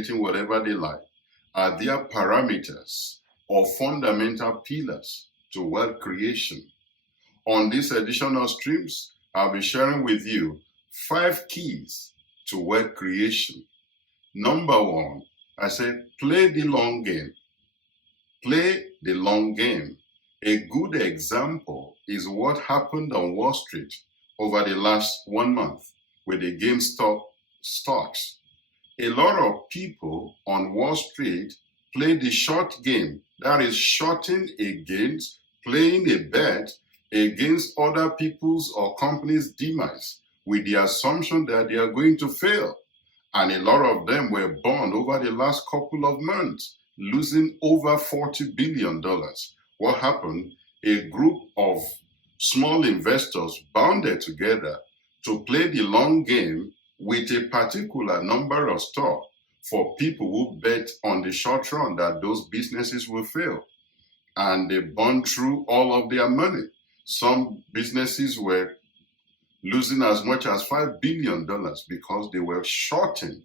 creating whatever they like are there parameters or fundamental pillars to wealth creation. On this edition of Streams, I'll be sharing with you 5 keys to wealth creation. Number 1, I said play the long game. Play the long game. A good example is what happened on Wall Street over the last 1 month with the GameStop stocks. A lot of people on Wall Street play the short game, that is shorting against playing a bet against other people's or companies' demise with the assumption that they are going to fail. And a lot of them were burned over the last couple of months, losing over $40 billion. What happened? A group of small investors banded together to play the long game with a particular number of stocks for people who bet on the short run that those businesses will fail. And they burned through all of their money. Some businesses were losing as much as $5 billion because they were shorting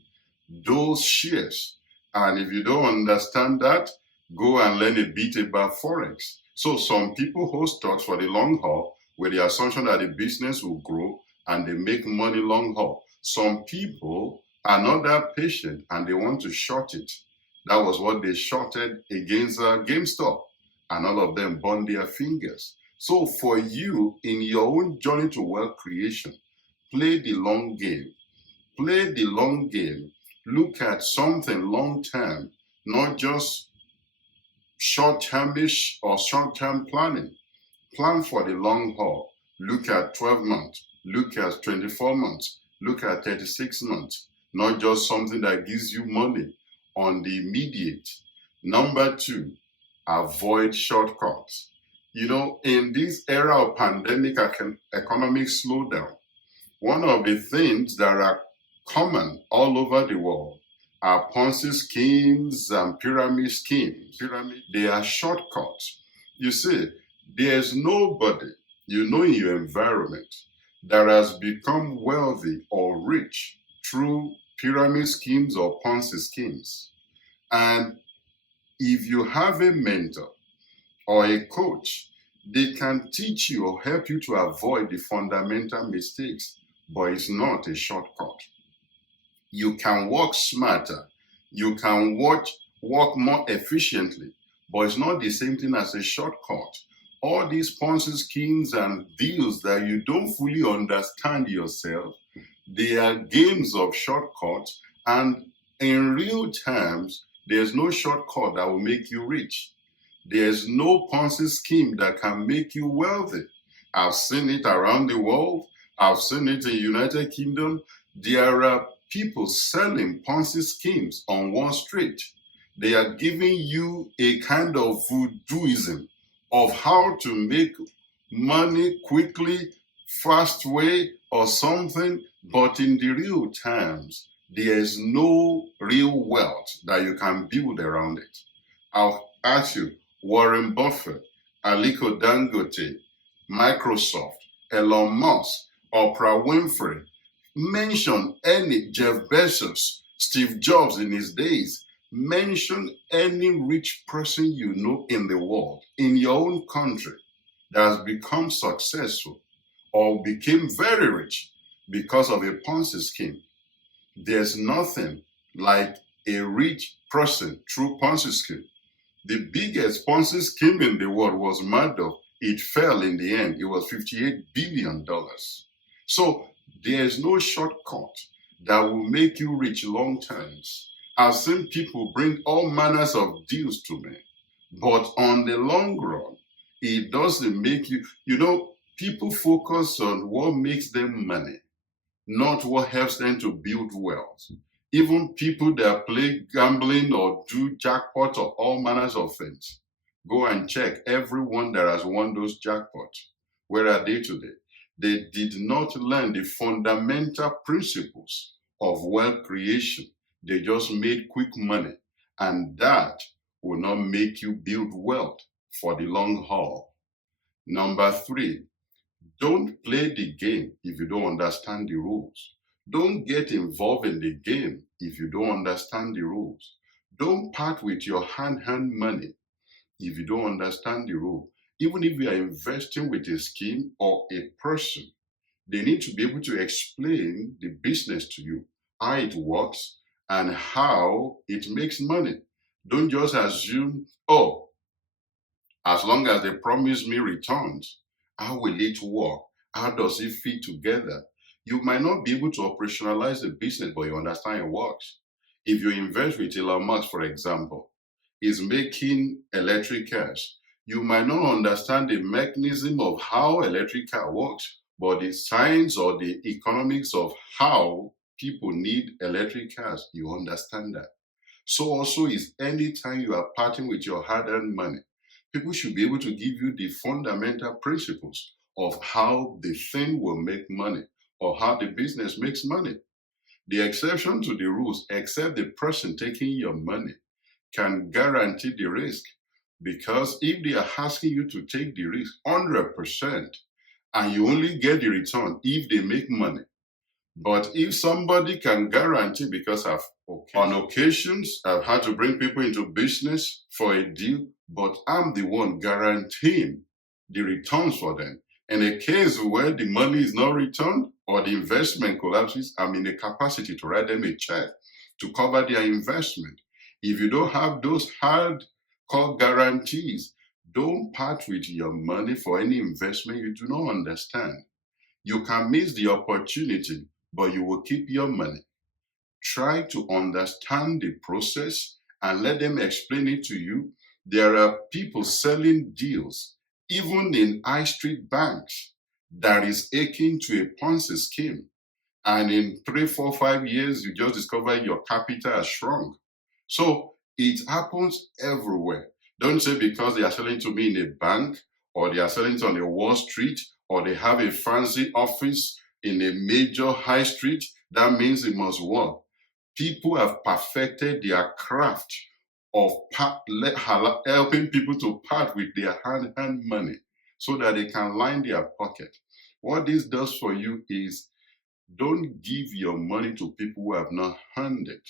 those shares. And if you don't understand that, go and learn a bit about Forex. So some people hold stocks for the long haul with the assumption that the business will grow and they make money long haul. Some people are not that patient and they want to short it. That was what they shorted against GameStop, and all of them burned their fingers. So for you, in your own journey to wealth creation, play the long game. Play the long game. Look at something long term, not just short-termish or short-term planning. Plan for the long haul. Look at 12 months. Look at 24 months. Look at 36 months. Not just something that gives you money on the immediate. Number 2, avoid shortcuts. You know, in this era of pandemic economic slowdown, one of the things that are common all over the world are Ponzi schemes and pyramid schemes. They are shortcuts. You see, there's nobody you know in your environment that has become wealthy or rich through pyramid schemes or Ponzi schemes. And if you have a mentor or a coach, they can teach you or help you to avoid the fundamental mistakes, but it's not a shortcut. You can work smarter, you can work more efficiently, but it's not the same thing as a shortcut. All these Ponzi schemes and deals that you don't fully understand yourself, they are games of shortcuts, and in real terms, there's no shortcut that will make you rich. There's no Ponzi scheme that can make you wealthy. I've seen it around the world. I've seen it in the United Kingdom. There are people selling Ponzi schemes on Wall Street. They are giving you a kind of voodooism of how to make money quickly, fast way or something, but in the real terms, there is no real wealth that you can build around it. I'll ask you, Warren Buffett, Aliko Dangote, Microsoft, Elon Musk, Oprah Winfrey, mention any Jeff Bezos, Steve Jobs in his days, mention any rich person you know in the world, in your own country, that has become successful or became very rich because of a Ponzi scheme. There's nothing like a rich person through Ponzi scheme. The biggest Ponzi scheme in the world was Madoff. It fell in the end. It was $58 billion. So there's no shortcut that will make you rich long term. I've seen people bring all manners of deals to me, but on the long run, it doesn't make you, people focus on what makes them money, not what helps them to build wealth. Even people that play gambling or do jackpots or all manners of things, go and check everyone that has won those jackpots. Where are they today? They did not learn the fundamental principles of wealth creation. They just made quick money, and that will not make you build wealth for the long haul. Number 3, don't play the game if you don't understand the rules. Don't get involved in the game if you don't understand the rules. Don't part with your hand money if you don't understand the rule. Even if you are investing with a scheme or a person, they need to be able to explain the business to you, how it works, and how it makes money. Don't just assume, oh, as long as they promise me returns, how will it work? How does it fit together? You might not be able to operationalize the business, but you understand it works. If you invest with Elon Musk, for example, is making electric cars. You might not understand the mechanism of how electric car works, but the science or the economics of how people need electric cars, you understand that. So also is anytime you are parting with your hard-earned money, people should be able to give you the fundamental principles of how the thing will make money or how the business makes money. The exception to the rules, except the person taking your money, can guarantee the risk. Because if they are asking you to take the risk 100% and you only get the return if they make money. But if somebody can guarantee, because on occasions I've had to bring people into business for a deal, but I'm the one guaranteeing the returns for them. In a case where the money is not returned or the investment collapses, I'm in a capacity to write them a check to cover their investment. If you don't have those hardcore guarantees, don't part with your money for any investment you do not understand. You can miss the opportunity, but you will keep your money. Try to understand the process and let them explain it to you. There are people selling deals, even in high street banks, that is akin to a Ponzi scheme. And in 3, 4, 5 years, you just discover your capital has shrunk. So it happens everywhere. Don't say because they are selling to me in a bank, or they are selling it on a Wall Street, or they have a fancy office in a major high street, that means it must work. People have perfected their craft of helping people to part with their hand money so that they can line their pocket. What this does for you is don't give your money to people who have not earned it.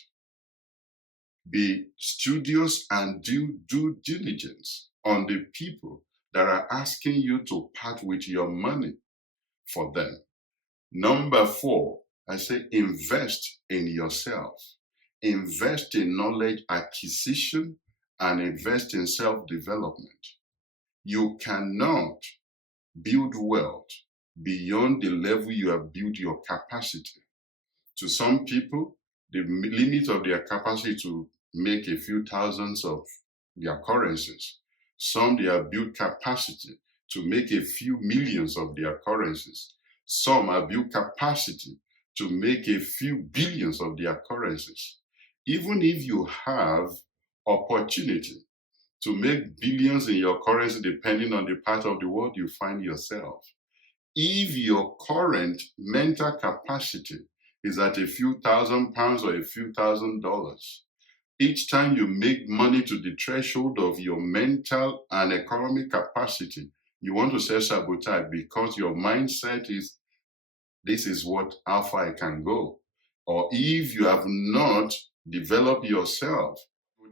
Be studious and do due diligence on the people that are asking you to part with your money for them. Number 4, I say invest in yourself. Invest in knowledge acquisition and invest in self-development. You cannot build wealth beyond the level you have built your capacity. To some people, the limit of their capacity to make a few thousands of their currencies. Some, they have built capacity to make a few millions of their currencies. Some have built capacity to make a few billions of their currencies. Even if you have opportunity to make billions in your currency, depending on the part of the world you find yourself, if your current mental capacity is at a few £1,000 or a few $1,000, each time you make money to the threshold of your mental and economic capacity, you want to self-sabotage because your mindset is, this is how far I can go. Or if you have not developed yourself,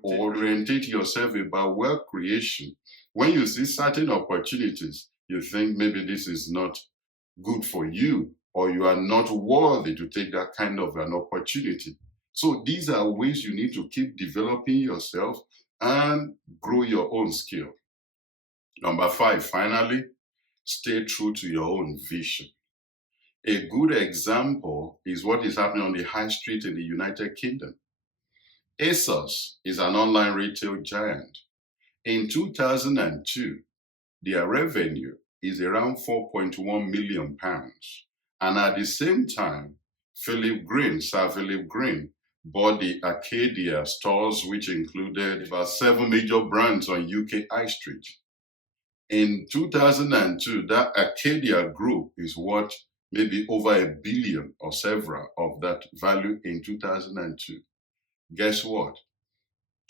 or orientate yourself about wealth creation, when you see certain opportunities, you think maybe this is not good for you, or you are not worthy to take that kind of an opportunity. So these are ways you need to keep developing yourself and grow your own skill. Number 5, finally, stay true to your own vision. A good example is what is happening on the high street in the United Kingdom. ASOS is an online retail giant. In 2002, their revenue is around £4.1 million. And at the same time, Sir Philip Green, bought the Arcadia stores, which included about 7 major brands on UK High Street. In 2002, that Arcadia group is worth maybe over $1 billion or several of that value in 2002. Guess what?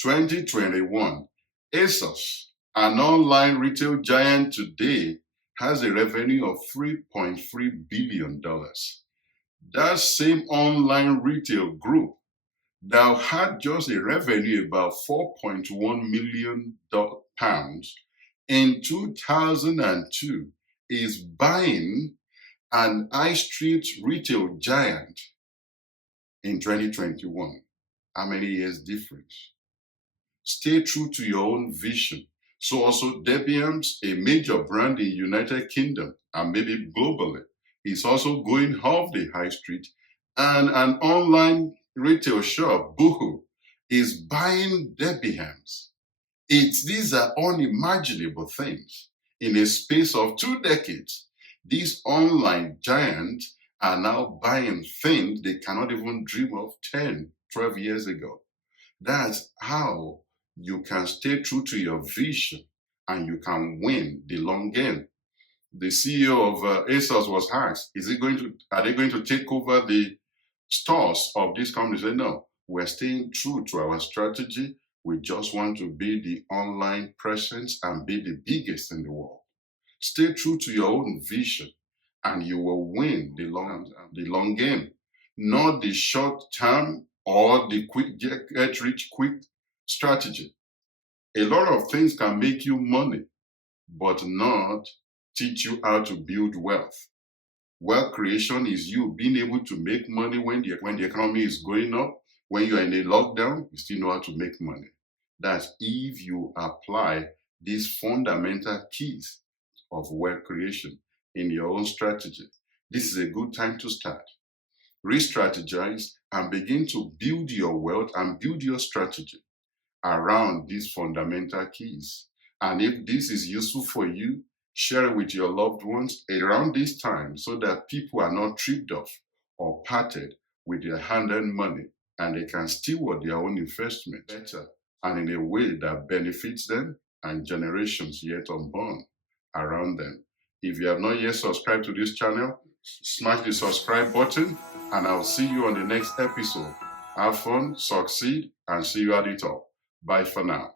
2021, ASOS, an online retail giant today, has a revenue of $3.3 billion. That same online retail group that had just a revenue about £4.1 million in 2002 is buying an high street retail giant in 2021. How many years difference? Stay true to your own vision. So also Debians, a major brand in United Kingdom and maybe globally, is also going off the high street, and an online retail shop, Boohoo, is buying Debians. These are unimaginable things. In a space of 2 decades, these online giants are now buying things they cannot even dream of 10, 12 years ago. That's how you can stay true to your vision and you can win the long game. The CEO of ASOS was asked, are they going to take over the stores of these companies? They said, no, we're staying true to our strategy. We just want to be the online presence and be the biggest in the world. Stay true to your own vision and you will win the long game, not the short term or the quick get rich quick strategy. A lot of things can make you money, but not teach you how to build wealth. Wealth creation is you being able to make money when the economy is going up. When you are in a lockdown, you still know how to make money. That's if you apply these fundamental keys of wealth creation in your own strategy. This is a good time to start. Re-strategize and begin to build your wealth and build your strategy around these fundamental keys. And if this is useful for you, share it with your loved ones around this time so that people are not tripped off or parted with their hard-earned money and they can steward their own investment better and in a way that benefits them and generations yet unborn around them. If you have not yet subscribed to this channel, smash the subscribe button and I'll see you on the next episode. Have fun, succeed, and see you at the top. Bye for now.